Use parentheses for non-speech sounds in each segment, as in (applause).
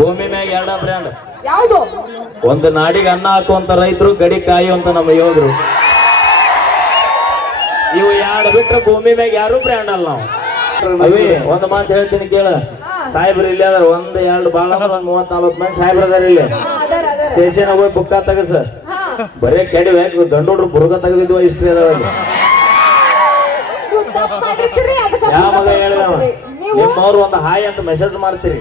ಭೂಮಿ ಮ್ಯಾಗ ಎರಡ ಬ್ರ್ಯಾಂಡ್. ಯಾವುದು? ಒಂದು ನಾಡಿಗೆ ಅನ್ನ ಹಾಕುವಂತ ರೈತರು ಗಡಿ ಕಾಯುವಂತ ನಮ್ಮ ಯೋಧರು. ಇವು ಎರಡು ಬಿಟ್ರೆ ಭೂಮಿ ಮ್ಯಾಗ ಯಾರು ಬ್ರ್ಯಾಂಡ್ ಅಲ್ಲ ನಾವು. ಅವಿ ಒಂದು ಮಾತು ಹೇಳ್ತೀನಿ ಕೇಳ. ಸಾಹೇಬ್ರು ಇಲ್ಲಿ ಅದಾರ ಒಂದ್ ಎರಡು ಬಾಳ ಒಂದ್ ಮೂವತ್ ನಲ್ವತ್ ಮಂದಿ ಸಾಹೇಬ್ರ ಅದಾರ ಇಲ್ಲಿ. ಸ್ಟೇಷನ್ ಹೋಗಿ ಬುಕ್ಕ ತಗಸ. ಬರೇ ಕೆಡವೆ ಹುಡ್ರು ಬುರುಗ ತೆಗೆದಿದ್ವ ಇಷ್ಟ್ರಿ ಅದಾವ ಅಲ್ಲಿ. ನೀವು ತಪ್ಪು ಮಾಡಿರ್ತೀರಿ ಅದಕ್ಕೆ ಯಾವ ಮಗ ಹೇಳಿದವ ನೀವು ನಿಮ್ಮವ್ರು ಒಂದು ಹಾಯ್ ಅಂತ ಮೆಸೇಜ್ ಮಾಡ್ತೀರಿ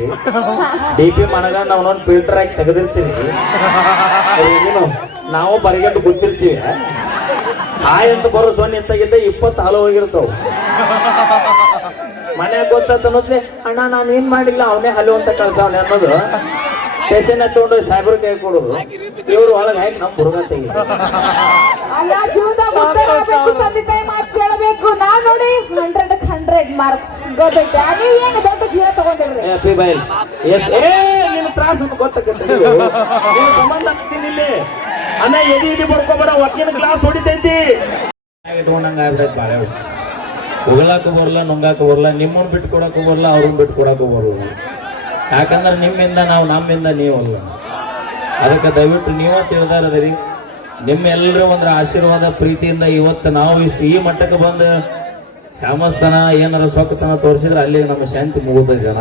(laughs) ಡಿ ಪಿ ಮನಗ ನಾವೊಂದು ಫಿಲ್ಟರ್ ಹಾಕಿ ತೆಗೆದಿರ್ತೀರಿ. ಏನು ನಾವು ಬರಿಗಟ್ಟು ಗೊತ್ತಿರ್ತೀವಿ. ಹಾಯ್ ಅಂತ ಬರೋ ಸೊನ್ನೆ ಎತ್ತಾಗಿದ್ದ ಇಪ್ಪತ್ತು ಹಾಲು ಹೋಗಿರ್ತಾವ. ಮನ್ಯಾಗ ಗೊತ್ತಾತ ಅನ್ನೋದ್ಲೆ ಅಣ್ಣ ನಾನು ಏನ್ ಮಾಡಿಲ್ಲ ಅವನೇ ಹಲೋ ಅಂತ ಕಳ್ಸವನೆ ಅನ್ನೋದು. ಸ್ಟೇಷನ್ ತಗೊಂಡು ಸಾಹೇಬ್ರ ಕೈ ಕೊಡೋದು. ಇವ್ರು ಒಳಗೆ ಹಾಕಿ ನಮ್ಮ ಹುಡುಗ ನೋಡಿ ಹಂಡ್ರೆಡ್ ಹಂಡ್ರೆಡ್ ಮಾರ್ಕ್ಸ್ ಗೊತ್ತೈತೆ ನೀವು ಏನು ದೊಡ್ಡ ಜೀವನ ತಗೊಂಡಿರ್ರಿ ಏ ಪಿ ಬೈಲ್. ಎಸ್ ಏ ನಿನ್ ತ್ರಾಸ ಅಂತ ಗೊತ್ತಾಗತ್ತೆ ನೀನು (laughs) ಸಂಬಂಧ ಆಗ್ತೀನಿ ಇಲ್ಲಿ. ಅಣ್ಣ ಎದಿ ಎದಿ ಬಡ್ಕೋಬೇಡ ಒಟ್ಟಿನ ಕ್ಲಾಸ್ ಹೊಡಿತೈತಿ. ಇಟ್ಕೊಂಡಂಗ ಆಗ್ಬಿಡೈತಿ ಬಾಳೆ ಉಗಳಾಕ ಬರಲ್ಲ ನುಂಗಾಕ ಬರಲ್ಲ ನಿಮ್ಮನ್ನ ಬಿಟ್ಟು ಕೊಡಕ್ಕೂ ಬರಲ್ಲ ಅವ್ರನ್ನ ಬಿಟ್ಟು ಕೊಡಕ್ಕೂ ಬರಲ್ಲ. ಯಾಕಂದ್ರೆ ನಿಮ್ಮಿಂದ ನಾವು ನಮ್ಮಿಂದ ನೀವಲ್ಲ ಅದಕ್ಕೆ ದಯವಿಟ್ಟು ನೀವ ತಿಳಿದಾರದ್ರಿ ನಿಮ್ಮೆಲ್ಲರೂ ಒಂದ್ರ ಆಶೀರ್ವಾದ ಪ್ರೀತಿಯಿಂದ ಇವತ್ತು ನಾವು ಇಷ್ಟು ಈ ಮಟ್ಟಕ್ಕೆ ಬಂದು ಶಾಮಸ್ತನ ಏನಾರ ಸೊಕ್ಕತನ ತೋರಿಸಿದ್ರೆ ಅಲ್ಲಿ ನಮ್ಮ ಶಾಂತಿ ಮುಗುತ್ತದೆ ಜನ.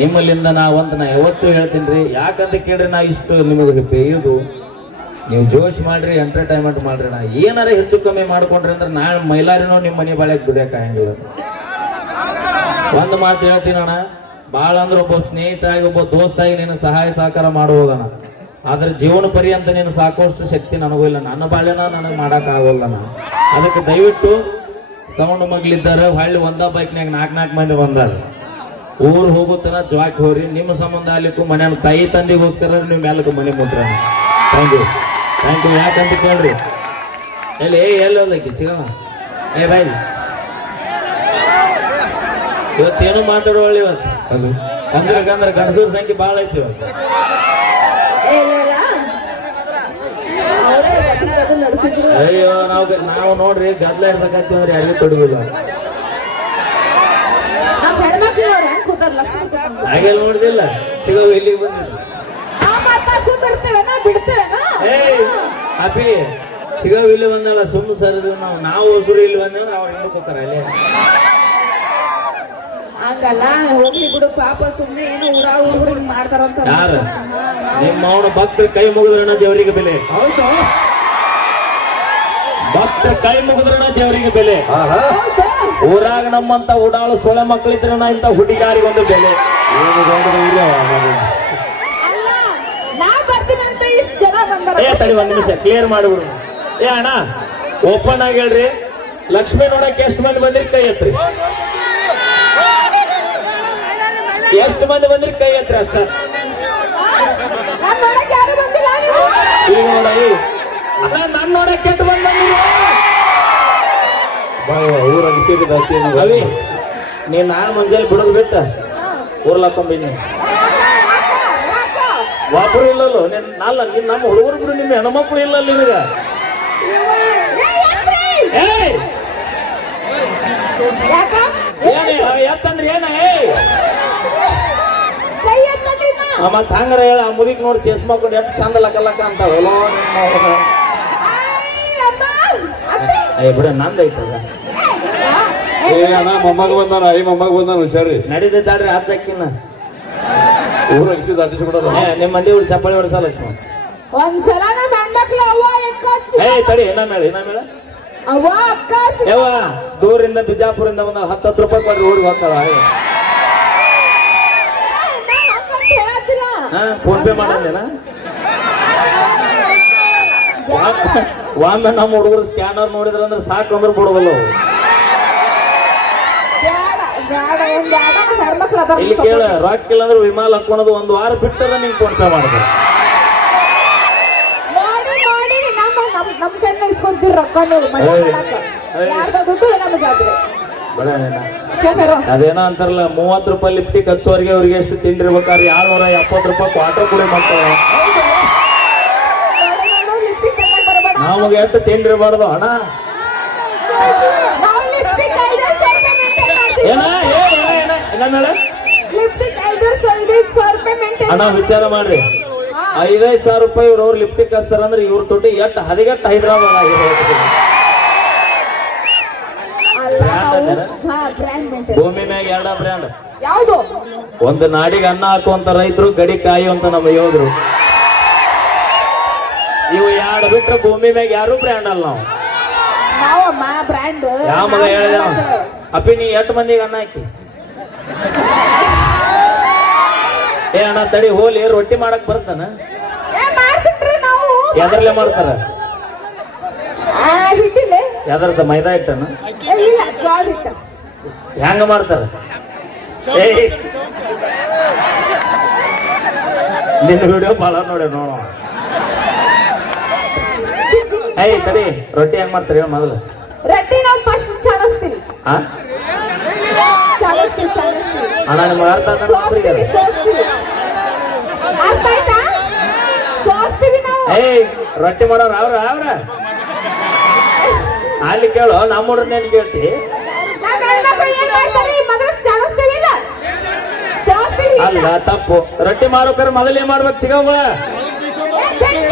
ನಿಮ್ಮಲ್ಲಿಂದ ನಾ ಒಂದು ನಾ ಯಾವತ್ತೂ ಹೇಳ್ತೀನಿ ರೀ ಯಾಕಂತ ಕೇಳ್ರಿ ನಾ ಇಷ್ಟು ನಿಮಗೆ ಬೇಯೋದು. ನೀವು ಜೋಶ್ ಮಾಡ್ರಿ ಎಂಟರ್ಟೈನ್ಮೆಂಟ್ ಮಾಡ್ರಿ ನಾ. ಏನಾರ ಹೆಚ್ಚು ಕಮ್ಮಿ ಮಾಡ್ಕೊಂಡ್ರಿ ಅಂದ್ರೆ ನಾಳೆ ಮೈಲಾರಿನೋ ನಿಮ್ಮ ಮನೆ ಬಾಳೆಗೆ ದುಡಿಯಕ್ಕೆ ಆಗಂಗಿಲ್ಲ. ಒಂದು ಮಾತು ಹೇಳ್ತೀನಿ ಅಣ್ಣ. ಭಾಳ ಅಂದ್ರೆ ಒಬ್ಬ ಸ್ನೇಹಿತಾಗಿ, ಒಬ್ಬ ದೋಸ್ತಾಗಿ ನೀನು ಸಹಾಯ ಸಹಕಾರ ಮಾಡುವುದಣ್ಣ ಆದ್ರೆ ಜೀವನ ಪರ್ಯಂತ ನೀನು ಸಾಕಷ್ಟು ಶಕ್ತಿ ನನಗೂ ಇಲ್ಲ. ನನ್ನ ಬಾಳೆನ ನನಗೆ ಮಾಡೋಕ್ಕಾಗೋಲ್ಲ ನಾನು ಅದಕ್ಕೆ ದಯವಿಟ್ಟು ಸೌಂಡ್ ಮಗ್ಲಿದ್ದಾರ, ಹೊಳ್ಳಿ ಒಂದ ಬೈಕ್ನಾಗ ನಾಲ್ಕು ನಾಲ್ಕು ಮಂದಿ ಬಂದಾರ. ಊರು ಹೋಗುತ್ತಾರ ಜ್ವಾಕ್ ಹೋಗ್ರಿ ನಿಮ್ಮ ಸಂಬಂಧ ಅಲ್ಲಿಕ್ಕೂ ಮನೆ ತಾಯಿ ತಂದೆಗೋಸ್ಕರ ನೀವು ಮೇಲಕ್ಕೆ ಮನೆ ಮುಟ್ರ ಥ್ಯಾಂಕ್ ಯು ಥ್ಯಾಂಕ್ ಯು ಯಾಕಂತ ಕೇಳ್ರಿ? ಎಲ್ಲಿ? ಏ, ಎಲ್ಲಿ ಚಿಗಣ ಏ ಬಾಯ್ ಇವತ್ತೇನು ಮಾತಾಡೋಳಿ ಇವತ್ತು. ಅದು. ಅಂದ್ರೆ ಯಾಕಂದ್ರೆ ಸಂಖ್ಯೆ ಭಾಳ ಐತಿ ಇವತ್ತು. ಅಯ್ಯೋ ನಾವು ನಾವು ನೋಡ್ರಿ ಗದ್ಲ ಇರ್ಸಕತ್ತೀವ್ರಿ ಯಾರಿಗೂ ತೊಡಗಿಲ್ಲ ಹೆಂಗ್ ಕೂತಾರ? ನೋಡಿದಿಲ್ಲ. ಸಿಗೋ ಇಲ್ಲಿಗೆ ಬಂದಿಲ್ಲ ಆ ಮಾತಾಡ್ಸು ಬಿಡ್ತೇವೆನ ಬಿಡ್ತೇವೆನ ಏಯ್ ಅಪಿ ಸಿಗೋ ಇಲ್ಲಿ ಬಂದಲ್ಲ ಸುಮ್ಮ ಸರ್ ನಾವು ನಾವು ಹೊಸರು ಇಲ್ಲಿ ಬಂದ್ರೆ ಅವ್ರು ಹಿಂದಕ್ಕೆ ಹೋಗ್ತಾರೆ ಅಲ್ಲಿ. ಹಂಗಲ್ಲ ಹೋಗ್ಲಿ ಬಿಡು ಪಾಪ ಸುಮ್ನೆ ಏನು ಊರ ಹುಡುಗರು ಮಾಡ್ತಾರಂತ. ಯಾರು? ಹಾ, ನಾವು- ನಿಮ್ಮ ಅವನ ಭಕ್ತ ಕೈ ಮುಗಿದ್ರಣ್ಣ ದೇವರಿಗೆ ಬೆಲೆ. ಕೈ ಮುಗಿದ್ರಣ ದೇವರಿಗೆ ಬೆಲೆ? ಊರಾಗ ನಮ್ಮಂತ ಉಡಾಳು ಸೊಳೆ ಮಕ್ಕಳಿದ್ರಣ ಇಂತ ಹುಡುಗಾರಿಗೆ ಒಂದು ಬೆಲೆ. ಏ ತಡಿ ಒಂದ್ ನಿಮಿಷ ಕ್ಲಿಯರ್ ಮಾಡಿಬಿಡು. ಏ ಅಣ್ಣ ಓಪನ್ ಆಗಿ ಹೇಳ್ರಿ. ಲಕ್ಷ್ಮಿ ನೋಡಕ್ ಎಷ್ಟು ಮಂದಿ ಬಂದ್ರಿ? ಕೈ ಎತ್ರಿ ಎಷ್ಟು ಮಂದಿ ಬಂದ್ರಿ? ಕೈ ಎತ್ರಿ ಅಷ್ಟ? ಈಗ ನೋಡ ಅಲ್ಲ ನನ್ ನೋಡಕ್ ಕೆಟ್ಟು ಬಂದ್ ಬಂದಿರಿ? ಊರ ಅಭಿಷೇಕ ಜಾಸ್ತಿ ರವಿ ನೀ ನಾನು ಮುಂಜಾನೆ ಬಿಡೋದು ಬಿಟ್ಟ. ಊರ್ಲಾಕೊಂಬಿನಿ ಒಬ್ಬರು ಇಲ್ಲಲ್ಲೋ ನಿನ್ನ ಅಲ್ಲ ನಿನ್ ನಮ್ಮ ಹುಡುಗರು ಬಿಡು ನಿಮ್ಮ ಹೆಣ್ಮಕ್ಳು ಇಲ್ಲ ನಿನಗ ಅವ ಎತ್ತಂದ್ರೆ ಏನ. ಆ ಹಂಗಾರ ಹೇಳ ಆ ಮುದಿಕ್ ನೋಡಿ ಚೇಸ್ ಮಾಡ್ಕೊಂಡು ಎತ್ತ ಚಂದ ಲಕ್ಕ ಅಂತ ಆಯ್, ಅಮ್ಮ. ಏ ಬಿಡ ನಂದೈತದ ಏ, ಏ ಅಣ್ಣ ಮೊಮ್ಮಗ ಬಂದಾನ ಐ ಮೊಮ್ಮಗ ಬಂದಾನ ಹುಷಾರಿ. ನಡೀತೈತಾಳ್ರಿ ಹಚ್ಚಕ್ಕಿನ ಊರ ಅಭಿಷೇಕ ದಾಟಿಸ್ಬಿಡೋದು ಏ ನಿಮ್ಮ ಮಂದಿ ಊರು ಚಪ್ಪಾಳಿ ಹೊಡ್ಸಲ್ಲ ಲಕ್ಷ್ಮಣ. ಒಂದ್ಸಲ ನಮ್ಮ ಹೆಣ್ಮಕ್ಳು ಅವ್ವ ಅಕ್ಕ ಹಚ್ಚಿ- ಏಯ್ ತಡಿ ಏನ ಮೇಳ ಏನ ಮೇಳ. ಅವ್ವ ಅಕ್ಕ ಯವ್ವ ದೂರಿಂದ ಬಿಜಾಪುರಿಂದ ಬಂದ ಹತ್ತು ಹತ್ತು ರೂಪಾಯಿ ಕೊಡ್ರಿ ಊರಿಗೆ ಹೋಗ್ತಾಳ ಏ, ಫೋನ್ ಪೇ ಮಾಡಂದೇನ ಒಮ್ಮೆ ನಮ್ಮ ಹುಡುಗರು ಸ್ಕ್ಯಾನರ್ ನೋಡಿದ್ರಂದ್ರೆ ಸಾಕು ಅಂದ್ರೆ ಬಿಡೋದಲ್ಲ ಒಂದ್ ಅದಾರ ಇಲ್ಲಿ ಕೇಳ ರೊಕ್ಕ ಇಲ್ಲ ಅಂದ್ರೆ ವಿಮಾನ ಹಾಕೊಳೋದು ಒಂದು ವಾರ ಬಿಟ್ಟರೆ ನಿಂಗೆ ಫೋನ್ ಪೇ ಮಾಡಿದ್ರೆ ಅದೇನೋ ಅಂತಾರಲ್ಲ ಮೂವತ್ತು ರೂಪಾಯಿ ಲಿಪ್ಟಿಕ್ ಹಚ್ಚೋರಿಗೆ ಅವ್ರಿಗೆ ಎಷ್ಟು ತಿಂಡಿರ್ಬೇಕಾದ್ರೆ ಏಳ್ನೂರ ಎಪ್ಪತ್ತು ರೂಪಾಯಿ ಕ್ವಾರ್ಟರ್ ಕೂಡ ಮಾಡ್ತಾರೆ ಐದು ಎತ್ತ ತಿಂದಿರಬಾರ್ದು ಹಣ ಅಣ್ಣ ವಿಚಾರ ಮಾಡ್ರಿ. ಐದೈದು ಸಾವಿರ ರೂಪಾಯಿ ಇವ್ರು ಅವ್ರು ಲಿಫ್ಟಿಗೆ ಕಸ್ತಾರ ಅಂದ್ರೆ ಇವ್ರ ತೊಟ್ಟಿ ಎಟ್ಟು ಹದಿಗೆಟ್ಟು ಹೈದರಾಬಾದ್ ಆಗಿದೆ ಭೂಮಿ ಮ್ಯಾಗ ಎರಡ ಬ್ರ್ಯಾಂಡ್ ಒಂದು ನಾಡಿಗೆ ಅನ್ನ ಹಾಕುವಂತ ರೈತರು ಗಡಿ ಕಾಯುವಂತ ನಮ್ಮ ಯೋಧರು. ಇವು ಎರಡು ಬಿಟ್ರೆ ಭೂಮಿ ಮ್ಯಾಗ ಯಾರು ಬ್ರ್ಯಾಂಡ್ ಅಲ್ಲ ನಾವು. ನಾವಮ್ಮ ಬ್ರ್ಯಾಂಡ್ ಯಾವ ಮಗ ಹೇಳಿದ ಅಪ್ಪಿ ನೀ ಎಷ್ಟು ಮಂದಿಗೆ ಅನ್ನ ಹಾಕಿ? ಏ ಅಣ್ಣ ತಡಿ ಹೋಲಿ ರೊಟ್ಟಿ ಮಾಡಕ್ ಬರ್ತಾನ? ಎದರ್ಲೆ ಮಾಡ್ತಾರ? ಎದರ್ದ ಮೈದಾ ಹಿಟ್ಟನ? ಹೆಂಗ ಮಾಡ್ತಾರ? ನಿನ್ನ ವಿಡಿಯೋ ಭಾಳ ನೋಡಿ. ನೋಡೋಣ ತಡಿ ರೊಟ್ಟಿ ಹೆಂಗ್ ಮಾಡ್ತಾರೆ ಹೇಳ ಮೊದಲು. ರೊಟ್ಟಿ ನಾವು ಫಸ್ಟ್ ಚಾಣಿಸ್ತೀವಿ ಆ? ಚಾಣಿಸ್ತೀವಿ ಚಾಣಿಸ್ತೀವಿ ಅಣ್ಣ ನಿಮ್ಗೆ ಅರ್ಥ ಸೋಸ್ತೀವಿ ಸೋಸ್ತೀವಿ. ಅರ್ಥ ಆಯ್ತಾ? ಸೋಸ್ತೀವಿ ನಾವು. ಏಯ್ ರೊಟ್ಟಿ ಮಾಡೋರು ಅವ್ರ ಅವ್ರ. ಅಲ್ಲಿ ಕೇಳು ನಮ್ಮ ಕೇಳ್ತಿ? ಹೆಣ್ಮಕ್ಳು ಏನ್ ಇಲ್ಲ? ಅಲ್ಲ ತಪ್ಪು. ರೊಟ್ಟಿ ಮಾಡ್ಬೇಕಾರೆ ಮೊದಲೇ ಮಾಡ್ಬೇಕು? ಹಚ್ತೀವಿ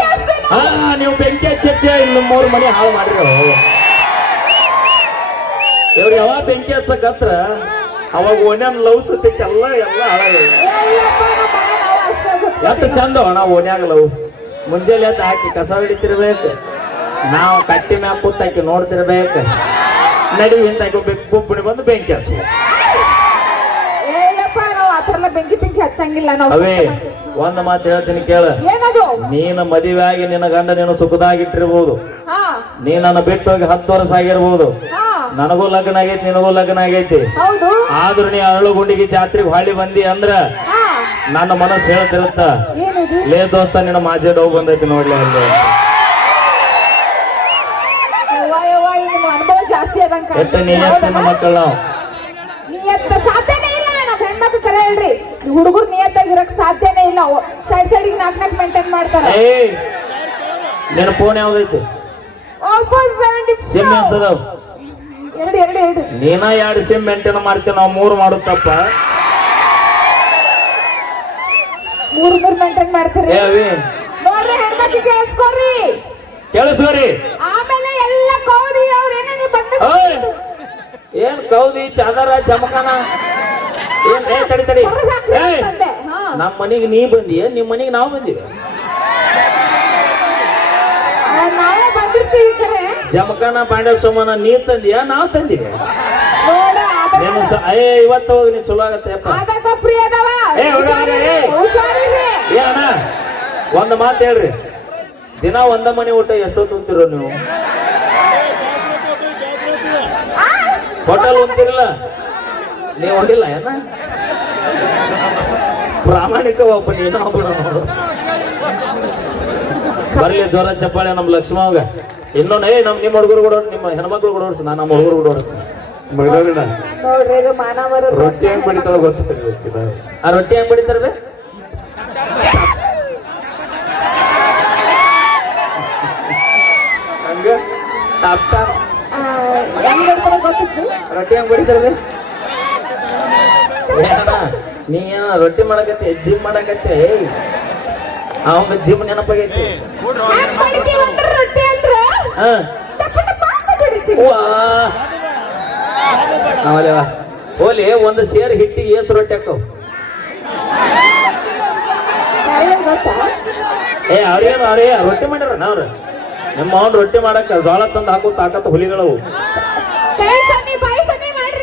ಹಾ ನಾವು. ನೀವು ಬೆಂಕಿ ಹಚ್ಚೆ ಇನ್ನು ಮೂರು ಮನೆ ಹಾಳು ಮಾಡಿರೋ. ಇವ್ರು ಯಾವಾಗ ಬೆಂಕಿ ಹಚ್ಚಕತ್ರ ಅವಾಗ ಓಣ್ಯಾನ ಲವ್ ಸುತ್ತೆಲ್ಲ ಎಲ್ಲ ಹಾಳಾಗ ಎತ್ತ ನಾವು ಚಂದ ಅಣ್ಣ ಓಣ್ಯಾಗ ಲವ್. ಮುಂಜಾನೆ ಎತ್ತ ಹಾಕಿ ಕಸ ಹಿಡಿತಿರ್ಬೇಕು. ನಾವು ಕಟ್ಟಿ ಮ್ಯಾಗ ಕೂತಾಕಿ ನೋಡ್ತಿರ್ಬೇಕು. ನಡಿ ಇಂತ ಬುಬ್ಬಣಿ ಬಂದು ಬೆಂಕಿ ಹಚ್ಚು ಏ, ಇಲ್ಲಪ್ಪ, ನಾವು ಆ ಥರ ಬೆಂಕಿ ಬೆಂಕಿ ಹಚ್ಚಂಗಿಲ್ಲ ನಾವು. ಅವೇ ಒಂದ್ ಮಾತು ಹೇಳ್ತೀನಿ ಕೇಳ. ಏನದು? ನೀನ ಮದುವೆ ಆಗಿ ನಿನ್ನ ಗಂಡ ನೀನು ಸುಖದಾಗಿಟ್ಟಿರ್ಬೋದು. ಹಾ. ನೀ ನನ್ನ ಬಿಟ್ಟು ಹೋಗಿ ಹತ್ತು ವರ್ಷ ಆಗಿರ್ಬೋದು. ಹಾ. ನನಗೂ ಲಗ್ನ ಆಗೈತಿ ನಿನಗೂ ಲಗ್ನ ಆಗೈತಿ. ಹೌದು. ಆದ್ರೂ ನೀ ಅರಳುಗುಂಡಿಗೆ ಜಾತ್ರೆಗೆ ಹೊಳ್ಳಿ ಬಂದಿ ಅಂದ್ರ ಹಾ. ನನ್ನ ಮನಸ್ಸು ಹೇಳ್ತಿರುತ್ತ. ಏನದು? ಲೇ ದೋಸ್ತ ನಿನ್ನ ಮಾಜೆ ಡೌ ಬಂದೈತಿ ನೋಡ್ಲಿ ಅಂದ್ರೆ ಯವ್ವ ಯವ್ವ ಇದು ನಿಮ್ಗೆ ಅನುಭವ ಜಾಸ್ತಿ ಅದಂಗ ಎತ್ತ ನೀ ಎತ್ತಿನ ಮಕ್ಕಳು ನಾವು? ಹೆಣ್ಮಕ್ಳು ಕರೆ ಹೇಳ್ರಿ ಹುಡುಗರು ನಿಯತ್ತಾಗಿ ಇರಕ್ ಸಾಧ್ಯನೇ ಇಲ್ಲ. ಸೈಡ್ ಸೈಡಿಗೆ ನಾಲ್ಕು ನಾಕ್ ಮೇಂಟೈನ್ ಮಾಡ್ತಾರ. ನಿನ್ನ ಫೋನ್ ಯಾವ್ದೈತಿ? ಸಿಮ್ ಅದಾವ ಎರಡು ಎರಡು ಎರಡು ನೀನ ಎರಡು ಸಿಮ್ ಮೇಂಟೈನ್ ಮಾಡ್ತೀವಿ ನಾವು ಮೂರು ಮಾಡುತ್ತಪ್ಪ. ಮೂರು ಮೂರು ಮೇಂಟೈನ್ ಮಾಡ್ತೀರಿ. ನೋಡ್ರಿ ಹೆಣ್ಮಕ್ಳು ಕೇಳಿಸ್ಕೊರಿ ಕೇಳಿಸ್ಕೊರಿ ಆಮೇಲೆ ಎಲ್ಲ ಕೌದಿ ಅವ್ರ ಏನೇನು ಬಂದ ಏನ್ ಕೌದಿ ಚಾದರ ಚಮಕನ? ಏನ್ ಏ ತಡಿ ತಡಿ. ಏ ನಮ್ಮ ಮನೆಗೆ ನೀ ಬಂದಿಯ? ನಿಮ್ಮ ಮನೆಗೆ ನಾವು ಬಂದಿವಿ. ನಾವೇ ಬಂದಿರ್ತೀವಿ ಕರೆ ಜಮಕನ ಪಾಂಡ್ಯ ಸೋಮನ ನೀ ತಂದಿಯ ನಾವು ತಂದಿವಿ. ನೀನು ಸ ಏ ಇವತ್ತು ಹೋಗಿ ಚಲೋ ಆಗತ್ತೆಪ್ಪ ಅದಕ್ಕ ಪ್ರಿಯ ಅದಾವ? ಏ, ಹುಡುಗ್ರೆ, ಏ. ಹುಷಾರಿರಿ. ಏ ಅಣ್ಣ ಒಂದು ಮಾತು ಹೇಳ್ರಿ. ದಿನ ಒಂದ ಮನೆ ಊಟ ಎಷ್ಟೊತ್ತು ಉಂತಿರೋ ನೀವು. ಹೋಟೆಲ್ ಉಂತಿರಲ್ಲ ನೀವು ಹೊಡಿಲ್ಲ ಏನ? ಪ್ರಾಮಾಣಿಕ ಒಬ್ಬ ನೀನು ಒಬ್ಬನ ನೋಡು. ಬರ್ಲಿ ಜ್ವರ ಚಪ್ಪಾಳೆ ನಮ್ಮ ಲಕ್ಷ್ಮವಾಗ ಇನ್ನೊಂದು ಏ ನಮ್ಮ ನಿಮ್ಮ ಹುಡುಗರು ಕೂಡ ನಿಮ್ಮ ಹೆಣ್ಮಕ್ಳು ಕೂಡ ಓಡಿಸ್ ನಾನು ನಮ್ಮ ಹುಡುಗರು ಕೂಡ ಓಡಿಸ್ತೀನಿ. ಮಗಳನ್ನ ನೋಡ್ರಿ ಇದು ಮಾನವರ ರೊಟ್ಟಿ ಹೆಂಗ್ ಬಡಿತಾವ ಗೊತ್ತಿಲ್ಲ ಆ ರೊಟ್ಟಿ ಹೆಂಗ್ ಬಡಿತಾರ ಹಂಗ? ಗೊತ್ತಿತ್ತು. ರೊಟ್ಟಿ ಹೆಂಗ್ ಬಡಿತಾರ (laughs) ನೀ ಏನ ರೊಟ್ಟಿ ಮಾಡಕತ್ತೆ ಜಿಮ್ ಮಾಡಕತ್ತೆ ಅವಂಗ ಜಿಮ್ ನೆನಪಾಗೈತಿ. ಹೋಲಿ ಒಂದು ಸೇರ್ ಹಿಟ್ಟಿಗೆ ಏಸು ರೊಟ್ಟಿ ಹಾಕವ್ ಏ ಅವ್ರೇನು ಅವ್ರೇ ರೊಟ್ಟಿ ಮಾಡ್ಯಾರ ಅವ್ರು ನಿಮ್ಮ ಅವ್ನ ರೊಟ್ಟಿ ಮಾಡಕ್ಕ ಜೋಳ ತಂದು ಹಾಕೋ ತಾಕತ್ತ ಹುಲಿಗಳವು.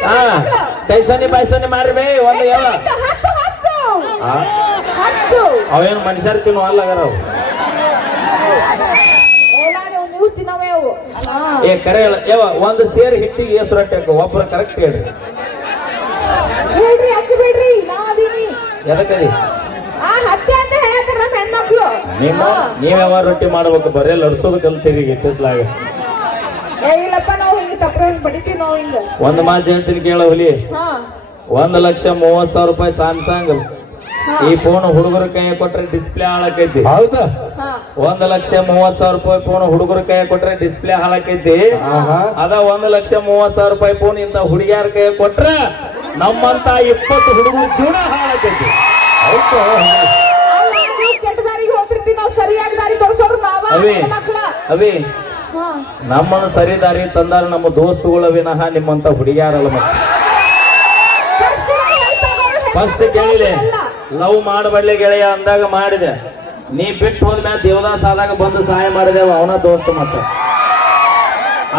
ಹಾ. ಮಕ್ಳು. ಕೈ ಮಾರಿ ಮಾಡ್ರಿ ಬೇ ಒಂದು ಯಾವ? ಹತ್ತು ಹತ್ತು ಹತ್ತು. ಆ, ಹತ್ತು. ಅವೇನು ಮನುಷ್ಯರು ತಿನ್ನುವ ಅಲ್ಲ ಅವು. ಏ ಕರೆ ಹೇಳ. ಯಾವ ಒಂದು ಸೇರ್ ಹಿಟ್ಟಿಗೆ ಏಸು ರೊಟ್ಟಿ ಹಾಕೋ ಒಬ್ರು ಕರೆಕ್ಟ್ ಹೇಳ್ರಿ. ಹೇಳ್ರಿ ಅಕ್ಕಿ ಬಿಡ್ರಿ ನಾ ಅದೀನಿ. ಎದಕ್ಕದಿ ಆ ಹತ್ತೆ ಅಂತ ಹೇಳತ್ತಾರ ನಮ್ಮ ಹೆಣ್ಮಕ್ಳು. ನಿಮ್ಮ ಹಾ. ನೀವ್ ಯಾವ ರೊಟ್ಟಿ ಮಾಡ್ಬೇಕು ಬರೇ ಲಡ್ಸೋದು ಕಲ್ತೀರಿ ಗಿಟ್ಟಿಸ್ಲಾಗ ಇಲ್ಲಪ್ಪ ನಾವು ಹಿಂಗ ತಪ್ಪು ಹಿಂಗ್ ಬಡಿತೀವಿ ನಾವು ಹಿಂಗ. ಒಂದು ಮಾತು ಹೇಳ್ತೀನಿ ಕೇಳ ಹುಲಿ. ಹಾ. ಒಂದ್ ಲಕ್ಷ ಮೂವತ್ ಸಾವಿರ ರೂಪಾಯಿ ಸ್ಯಾಮ್ಸಂಗ್ ಈ ಫೋನ್ ಹುಡುಗರ ಕೈ ಕೊಟ್ರೆ ಡಿಸ್ಪ್ಲೇ ಹಾಳಾಕೈತಿ. ಹೌದಾ? ಹಾ. ಒಂದ್ ಲಕ್ಷ ಮೂವತ್ ಸಾವಿರ ರೂಪಾಯಿ ಫೋನ್ ಹುಡುಗರ ಕೈ ಕೊಟ್ರೆ ಡಿಸ್ಪ್ಲೇ ಹಾಳಾಕೈತಿ. ಅದ ಒಂದ್ ಲಕ್ಷ ಮೂವತ್ ಸಾವಿರ ರೂಪಾಯಿ ಫೋನ್ ಇಂತ ಹುಡುಗಿಯರ ಕೈ ಕೊಟ್ರೆ ನಮ್ಮಂತ ಇಪ್ಪತ್ತು ಹುಡುಗರ ಜೀವನ ಹಾಳಾಕೈತಿ. ಹೌದು. ಅಲ್ಲ ನೀವು ಕೆಟ್ಟ ದಾರಿಗೆ ಹೋಗ್ತಿರ್ತೀವಿ ನಾವು ಸರಿಯಾಗಿ ದಾರಿ ತೋರಿಸೋರು ನಾವ ಅವಿ ಮಕ್ಕಳ ಅವಿ ಹಾ ನಮ್ಮನ್ನ ಸರಿ ದಾರಿ ತಂದಾರ ನಮ್ಮ ದೋಸ್ತುಗಳ ವಿನಃ ನಿಮ್ಮಂತ ಹುಡುಗಿಯಾರಲ್ಲ ಮತ್ತೆ. ಫಸ್ಟ್ ಕೇಳಿದೆ. ಲವ್ ಮಾಡಬಡ್ಲಿ ಗೆಳೆಯ ಅಂದಾಗ ಮಾಡಿದೆ. ನೀ ಬಿಟ್ಟು ಹೋದ್ಮ್ಯಾಲ ದೇವದಾಸ್ ಆದಾಗ ಬಂದು ಸಹಾಯ ಮಾಡಿದೆವು ಅವನ ದೋಸ್ತ ಮತ್ತ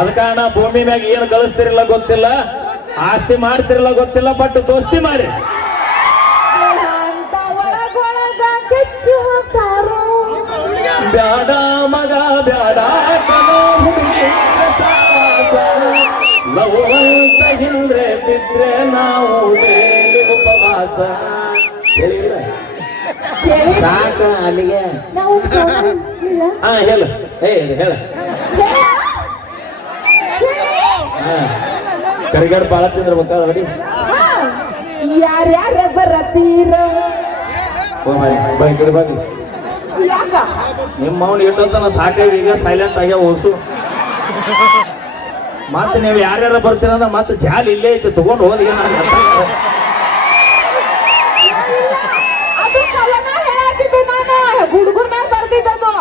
ಅದ ಕಾರಣ ಭೂಮಿ ಮ್ಯಾಗ ಏನು ಕಳಿಸ್ತಿರಲ್ಲ ಗೊತ್ತಿಲ್ಲ. ಆಸ್ತಿ ಮಾಡ್ತಿರಲ್ಲ ಗೊತ್ತಿಲ್ಲ ಬಟ್ ದೋಸ್ತಿ ಮಾಡಿ. ಬ್ಯಾಡ ಮಗ ಬ್ಯಾಡ ಲವ್ ಅಂತ ಹಿಂದ್ರೆ ಬಿದ್ರೆ ನಾವು ಉಪವಾಸ? ಸಾಕ ಅಲ್ಲಿಗೆ. ಹಾ ಹೇಳು. ಏ ಹೇಳ. ಕರಿಗಾರ ಹಾ ಬಾಳ ತಿಂದ್ರ ಮಕ್ಕಳ ನೋಡಿ ಹಾ. ಯಾರ್ಯಾರ ಬರತೀರ ಬೈ ಕಡೆ ಬಾಗಿ ನಿಮ್ಮ ಅವನು ಇಟ್ಟಂತ ಸಾಕಾಗಿ ಈಗ ಸೈಲೆಂಟ್ ಆಗ್ಯಾವ ಓಸು ಮತ್ತೆ ನೀವು ಯಾರ್ಯಾರ ಬರ್ತೀರ ಅಂದ್ರೆ ಮತ್ತೆ ಜಾಲ್ ಇಲ್ಲೇ ಇತ್ತು ತಗೊಂಡು ಹೋದ ನಾನು. ನಾನು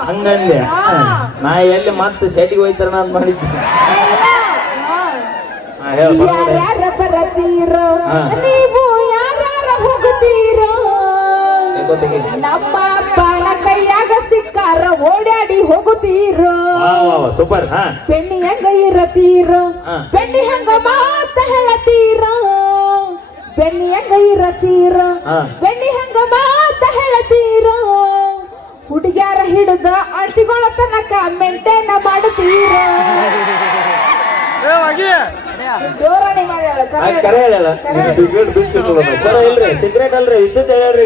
ಹಂಗಂದೆ. ನಾ ಎಲ್ಲಿ ಮತ್ತೆ ಸೆಟಿಗೆ ಹೋಯ್ತಾರ ಅಂತ ಮಾಡಿದ್ದೆ. ನೀವು ಯಾರ್ಯಾರ ಹೋಗುತ್ತೀರೋ ನಮ್ಮ ಓಡಾಡಿ ಹೋಗುತ್ತೀರ? ಸೂಪರ್ ಹಾ. ಬೆಣ್ಣಿ ಹೆಂಗ ಇರತೀರ. ಬೆಣ್ಣಿ ಹೆಂಗ ಮಾತ ಹೇಳತೀರ ಬೆಣ್ಣಿ ಹೆಂಗ ಇರತೀರ. ಬೆಣ್ಣಿ ಹೆಂಗ ಮಾತ ಹೇಳತೀರ ಹುಡುಗ್ಯಾರ ಹಿಡಿದ ಅಂಟಿಗಳ ತನಕ ಮೆಂಟೇನ ಮಾಡುತ್ತೀರ? ಜೋರಾಣಿ ಮಾಡ್ಯಾಳ ಕರೆ ಸಿಗರೇಟ್ ಅಲ್ರಿ ಇದ್ದದ್ದು ಹೇಳ್ರಿ.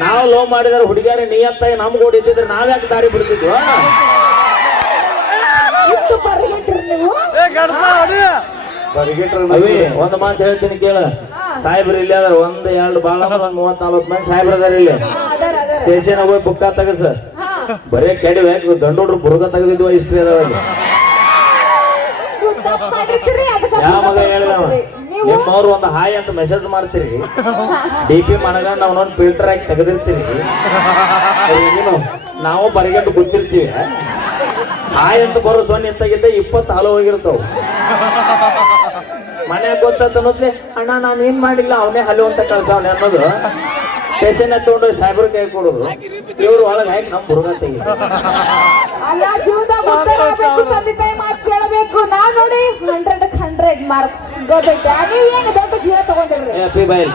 ನಾವು ಲವ್ ಮಾಡಿದ್ರ ಹುಡುಗಿಯರ ನೀ ಅಂತ ನಮ್ಗೆ ಓಡಿದ್ರೆ ಇದ್ದಿದ್ರೆ ನಾವ್ಯಾಕೆ ದಾರಿ ಬಿಡ್ತಿದ್ವು? ಇಷ್ಟು ಬರ್ಗಿಟ್ರಿ ನೀವು. ಅವಿ ಒಂದ್ ಮಾತು ಹೇಳ್ತೀನಿ ಕೇಳ. ಸಾಹೇಬ್ರ ಇಲ್ಲಿ ಅದಾರ ಒಂದ್ ಎರಡು ಬಾಳ ಒಂದ್ ಮೂವತ್ ನಾಲ್ವತ್ ಮಂದಿ ಸಾಹೇಬ್ರ ಅದಾರ ಇಲ್ಲಿ. ಸ್ಟೇಷನ್ ಹೋಗಿ ಬುಕ್ಕ ತಗಸ ಹಾ. ಬರೇ ಕೆಡವೆ ಗಂಡು ಹುಡ್ರು ಬುರುಗ ತೆಗೆದಿದ್ವ ಇಷ್ಟ್ರಿ ಅದಾವ ಯಾವ ಮಗ ಹೇಳಿದವ? ನೀವು ನಿಮ್ಮವ್ರು ಒಂದು ಹಾಯ್ ಅಂತ ಮೆಸೇಜ್ ಮಾಡ್ತೀರಿ. (laughs) ಡಿ ಪಿ ಮನಗಂಡ ಅವನೊಂದು ಫಿಲ್ಟರ್ ಆಗಿ ತೆಗೆದಿರ್ತೀರಿ. ಏನು ನಾವು ಬರಿಗಟ್ಟು ಗೊತ್ತಿರ್ತೀವಿ. ಹಾಯ್ ಅಂತ ಬರೋ ಸೊನ್ನೆ ಎತ್ತಾಗಿದ್ದ ಇಪ್ಪತ್ತು ಹಾಲು ಹೋಗಿರ್ತಾವ. ಮನ್ಯಾಗ ಗೊತ್ತಾತ ಅನ್ನೋದ್ಲೆ ಅಣ್ಣ ನಾನು ಏನ್ ಮಾಡಿಲ್ಲ ಅವನೇ ಹಲೋ ಅಂತ ಕಳ್ಸವನೆ ಅನ್ನೋದು. ಸ್ಟೇಷನ್ ತಗೊಂಡು ಸಾಹೇಬ್ರ ಕೈ ಕೊಡೋದು. ಇವ್ರು ಒಳಗೆ ಹಾಕಿ ನಮ್ಮ ಹುಡುಗ ಅಲ್ಲ ಜೀವದ ತಂದೆ ತಾಯಿ ಮಾತು ಕೇಳಬೇಕು. ನಾ ನೋಡಿ ಹಂಡ್ರೆಡ್ ಹಂಡ್ರೆಡ್ ಮಾರ್ಕ್ಸ್ ಗೊತ್ತೈತೆ? ಏನು ದೊಡ್ಡ ತಗೊಂಡಿರ್ರಿ ಹ್ಯಾಪಿ ಪಿ ಬೈಲ್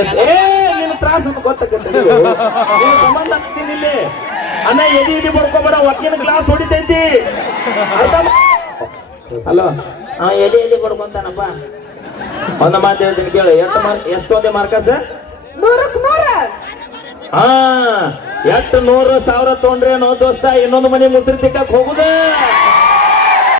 ಎಸ್ ಏ ನಿನ್ ತ್ರಾಸ ಅಂತ ಗೊತ್ತಾಗತ್ತೆ ನೀನು ಸಂಬಂಧ ಆಗ್ತೀನಿ ಇಲ್ಲಿ. ಅಣ್ಣ ಎದಿ ಎದಿ ಬಡ್ಕೋಬೇಡ ಒಟ್ಟಿನ ಕ್ಲಾಸ್ ಹೊಡಿತೈತಿ. ಅರ್ಥ ಹಲೋ. ಹಾ ಎದಿ ಎದಿ ಬಡ್ಕೊಂತಾನಪ್ಪ. ಒಂದು ಮಾತು ಹೇಳ್ತೀನಿ ಕೇಳು. ಎಷ್ಟು ಮಾರ್ಕ್ ಎಷ್ಟು ಒಂದೇ ಮಾರ್ಕಸ್ ನೂರಕ್ ನೂರ ಹಾ ಎಷ್ಟು ನೂರು ಸಾವಿರ ತೊಗೊಂಡ್ರೆ ನೋ ದೋಸ್ತ ಇನ್ನೊಂದು ಮನೆ ಮುಸ್ರಿ ತಿಕ್ಕಕ್ ಹೋಗುದ?